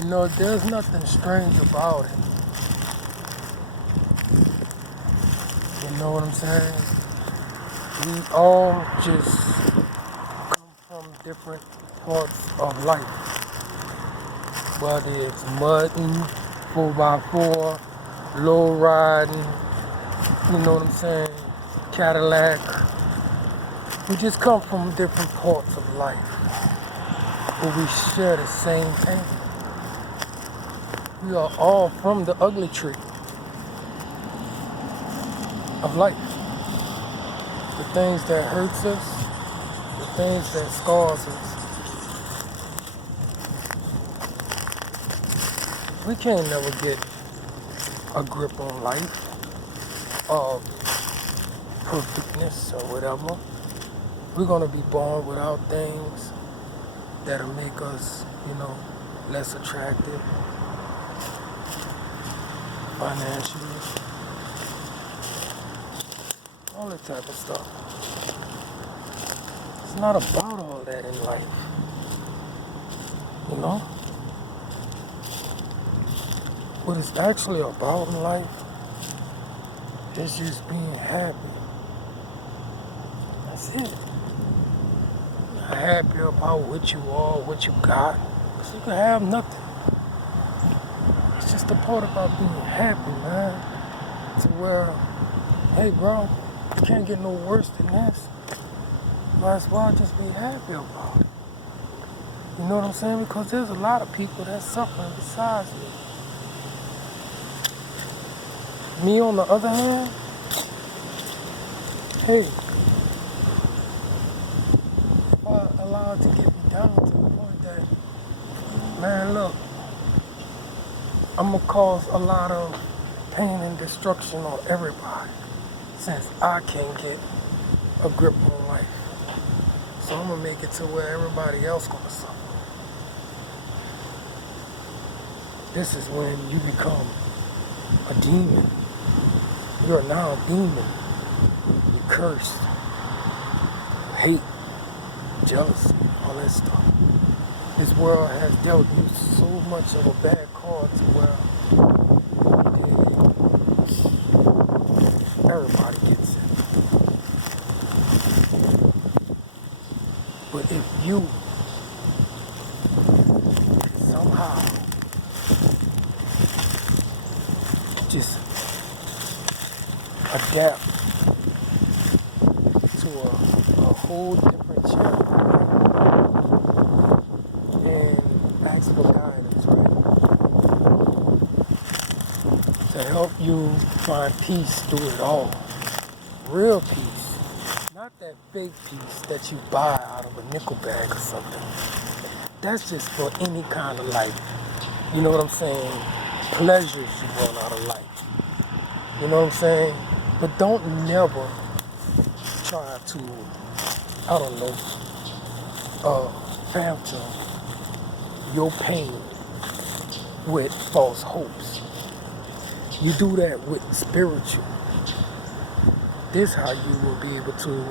You know, there's nothing strange about it. You know what I'm saying? We all just come from different parts of life. Whether it's mudding, 4x4, low riding, you know what I'm saying, Cadillac. We just come from different parts of life, but we share the same thing. We are all from the ugly tree of life. The things that hurts us, the things that scars us. We can't never get a grip on life of perfectness or whatever. We're gonna be born without things that'll make us, less attractive financially, all that type of stuff. It's not about all that in life, you know? What it's actually about in life is just being happy. That's it. Not happy about what you are, what you got, because you can have nothing. It's just the part about being happy, man. To where, hey, bro, you can't get no worse than this. Might as well just be happy about it. You know what I'm saying? Because there's a lot of people that's suffering besides me. Me, on the other hand, hey, allowed to get me down to the point that, man, look, I'm going to cause a lot of pain and destruction on everybody since I can't get a grip on life. So I'm going to make it to where everybody else going to suffer. This is when you become a demon. You're now a demon. You're cursed. Hate, jealousy, all that stuff. This world has dealt you so much of a bad card to where everybody gets it. But if you somehow just adapt to a whole different channel and ask for guidance, right? To help you find peace through it all. Real peace. Not that fake peace that you buy out of a nickel bag or something. That's just for any kind of life. You know what I'm saying? Pleasures you want out of life. You know what I'm saying? But don't never try to, phantom your pain with false hopes. You do that with spiritual. This is how you will be able to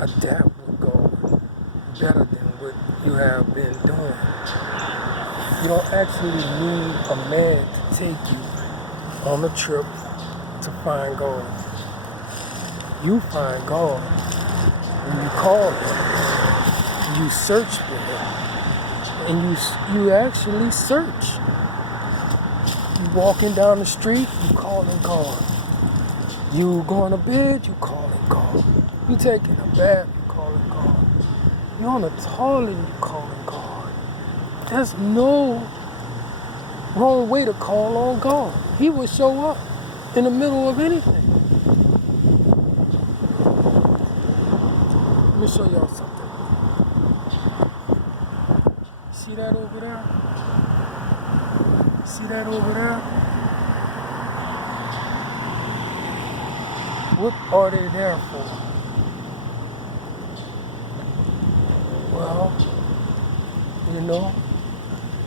adapt with God better than what you have been doing. You don't actually need a man to take you on a trip to find God. You find God when you call Him. You search for Him. And you actually search. You walking down the street, you calling God. You going to bed, you calling God. You taking a bath, you calling God. You on a toilet, you calling God. There's no wrong way to call on God. He will show up in the middle of anything. Let me show y'all something. See that over there? See that over there? What are they there for? Well,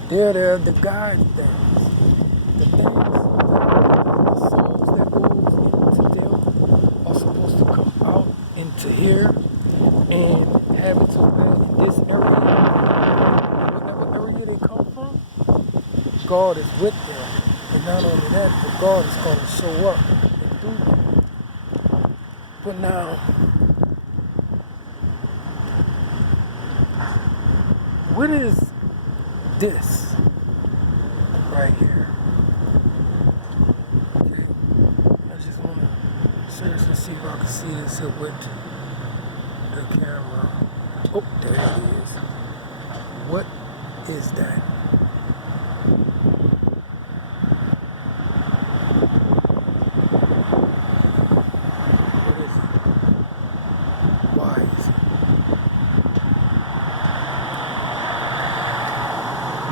they're there to guide things. The things, the souls that goes into them are supposed to come out into here and have it to where in this area, whatever area they come from, God is with them. And not only that, but God is going to show up and do them. But now, what is this right here? Okay, I just want to seriously see if I can see this here with the camera. Oh, there it is. What is that? What is it? Why is it?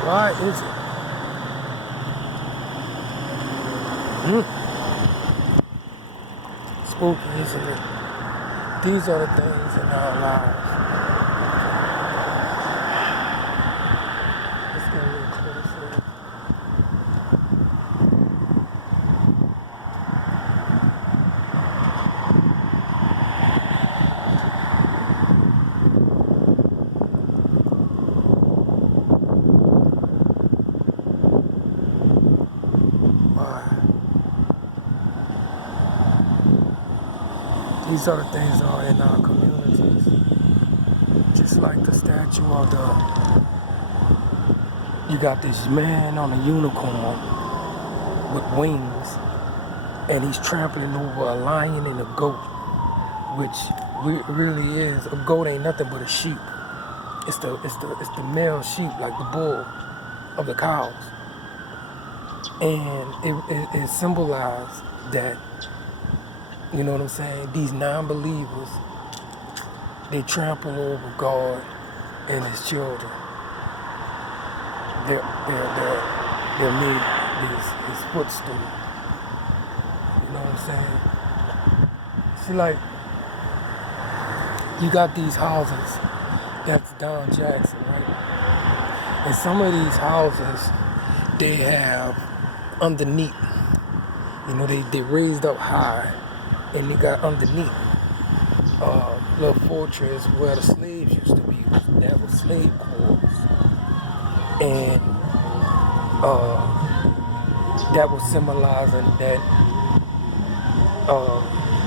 Why is it? Spooky, isn't it? These are the things in our lives. Let's get a little closer. Why? These are the things that are in our communities. Just like the statue of you got this man on a unicorn with wings, and he's trampling over a lion and a goat, which really is, a goat ain't nothing but a sheep. It's the male sheep, like the bull of the cows. And it symbolized that, you know what I'm saying, these non-believers, they trample over God and his children. They're made his footstool. You know what I'm saying? See, like, you got these houses, that's Don Jackson, right? And some of these houses, they have underneath, you know, they raised up high, and they got underneath little fortress where the slaves used to be. That was slave quarters. And that was symbolizing that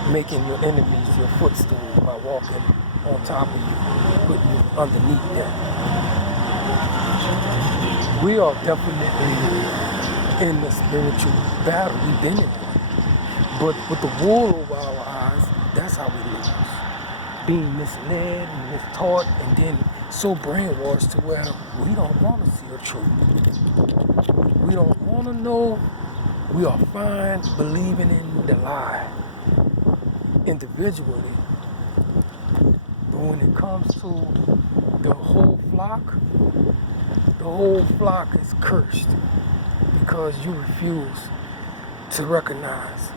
making your enemies your footstool by walking on top of you, putting you underneath them. We are definitely in the spiritual battle. We've been in it. But with the wool over our eyes, that's how we lose. Being misled and mistaught, and then so brainwashed to where we don't want to see the truth. We don't want to know. We are fine believing in the lie individually. But when it comes to the whole flock is cursed because you refuse to recognize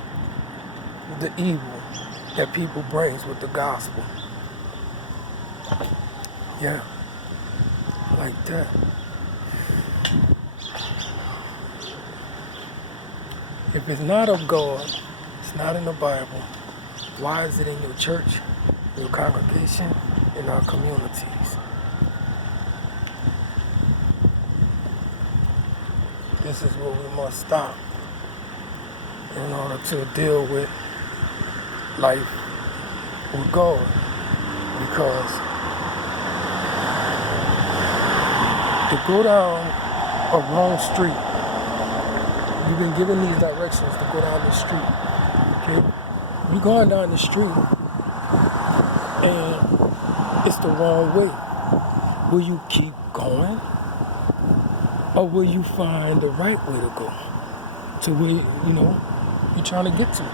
the evil that people brings with the gospel. Yeah, like that. If it's not of God, it's not in the Bible, why is it in your church, your congregation, in our communities? This is what we must stop in order to deal with life with God. Because to go down a wrong street, you've been given these directions to go down the street, okay? You're going down the street and it's the wrong way. Will you keep going? Or will you find the right way to go to where, you know, you're trying to get to?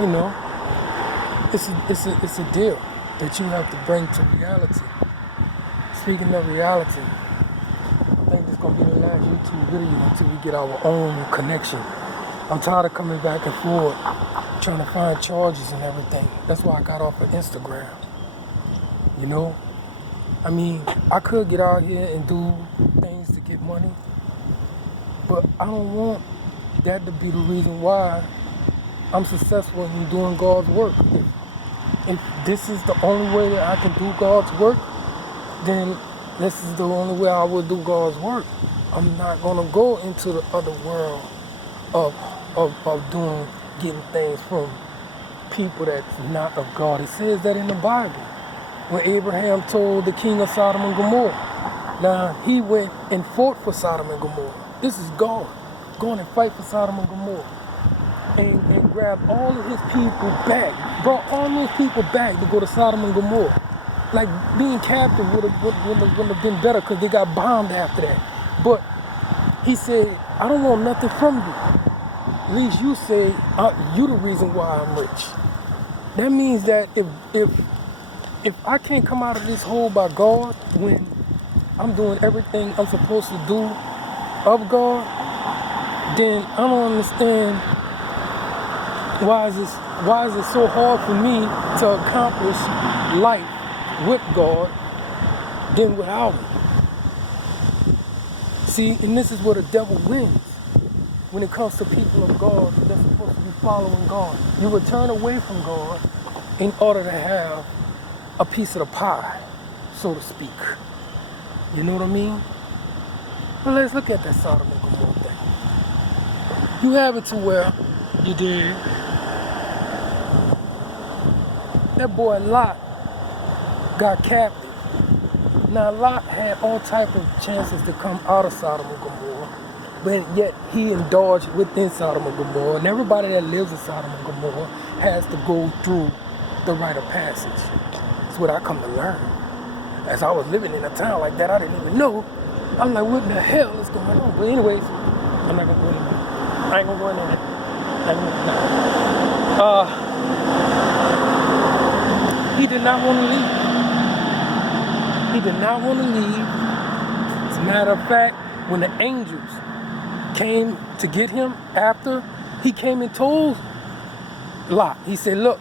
You know, it's a deal that you have to bring to reality. Speaking of reality, I think this is going to be the last YouTube video until we get our own connection. I'm tired of coming back and forth, trying to find charges and everything. That's why I got off of Instagram. You know? I mean, I could get out here and do things to get money, but I don't want that to be the reason why I'm successful in doing God's work. If this is the only way that I can do God's work, then This is the only way I will do God's work. I'm not gonna go into the other world of getting things from people that's not of God. It says that in the Bible. When Abraham told the king of Sodom and Gomorrah. Now, he went and fought for Sodom and Gomorrah. This is God going and fight for Sodom and Gomorrah. And grabbed all of his people back, brought all those people back to go to Sodom and Gomorrah. Like, being captive would have been better because they got bombed after that. But he said, I don't want nothing from you. At least you say, you the reason why I'm rich. That means that if I can't come out of this hole by God when I'm doing everything I'm supposed to do of God, then I don't understand why is it so hard for me to accomplish life with God than without Him. See, and this is where the devil wins when it comes to people of God that's supposed to be following God. You will turn away from God in order to have a piece of the pie, so to speak. You know what I mean? Well, let's look at that Sodom and Gomorrah thing. You have it to where you did. That boy Lot got captive. Now Lot had all type of chances to come out of Sodom and Gomorrah, but yet he indulged within Sodom and Gomorrah, and everybody that lives in Sodom and Gomorrah has to go through the rite of passage. That's what I come to learn. As I was living in a town like that, I didn't even know. I'm like, what the hell is going on? But anyways, I'm not gonna go into it. I ain't gonna go into it. He did not want to leave. He did not want to leave. As a matter of fact, when the angels came to get him after he came and told Lot, he said, look,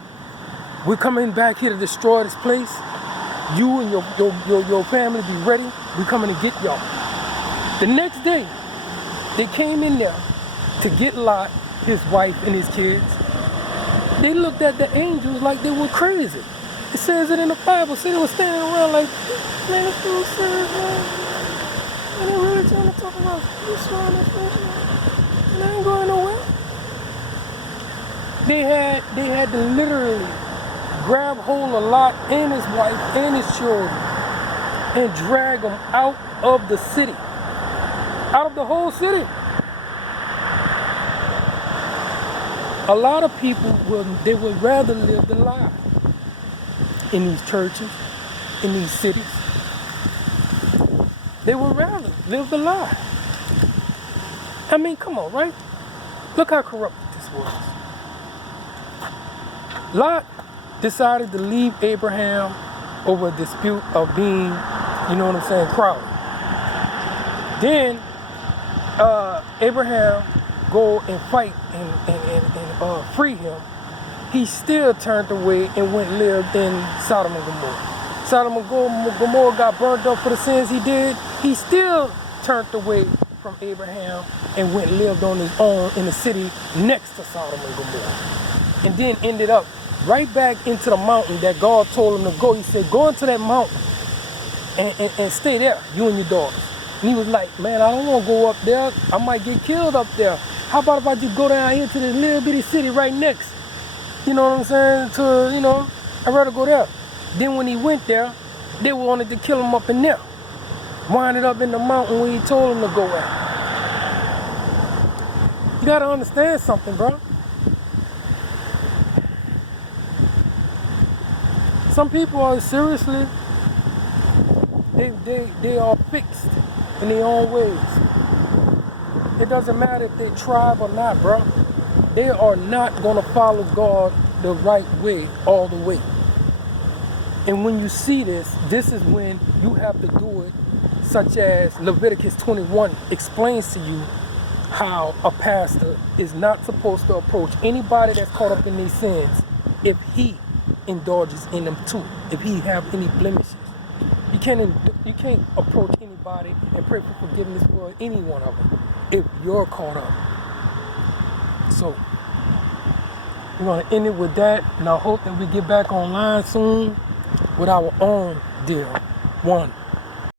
we're coming back here to destroy this place. You and your family be ready. We're coming to get y'all. The next day, they came in there to get Lot, his wife, and his kids. They looked at the angels like they were crazy. It says it in the Bible. See, they were standing around like, man, this dude serious, man. And they really trying to talk about destroying this place, man. And they ain't going nowhere. They had to literally grab hold of Lot and his wife and his children and drag them out of the city, out of the whole city. A lot of people would rather live the lie in these churches, in these cities. They would rather live the lie. I mean, come on, right? Look how corrupted this was. Lot decided to leave Abraham over a dispute of being, you know what I'm saying, crowded. Then Abraham go and fight and free him. He still turned away and went and lived in Sodom and Gomorrah. Sodom and Gomorrah got burned up for the sins he did. He still turned away from Abraham and went and lived on his own in the city next to Sodom and Gomorrah. And then ended up right back into the mountain that God told him to go. He said, go into that mountain and stay there, you and your daughters. And he was like, man, I don't want to go up there. I might get killed up there. How about if I just go down here to this little bitty city right next? You know what I'm saying? I'd rather go there. Then when he went there, they wanted to kill him up in there. Winded up in the mountain where he told him to go at. You gotta understand something, bro. Some people are seriously, they are fixed in their own ways. It doesn't matter if they're tribe or not, bro. They are not gonna follow God the right way all the way. And when you see this is when you have to do it, such as Leviticus 21 explains to you how a pastor is not supposed to approach anybody that's caught up in these sins if he indulges in them too, if he have any blemishes. You can't approach anybody and pray for forgiveness for any one of them if you're caught up. So we're going to end it with that, and I hope that we get back online soon with our own deal. 1.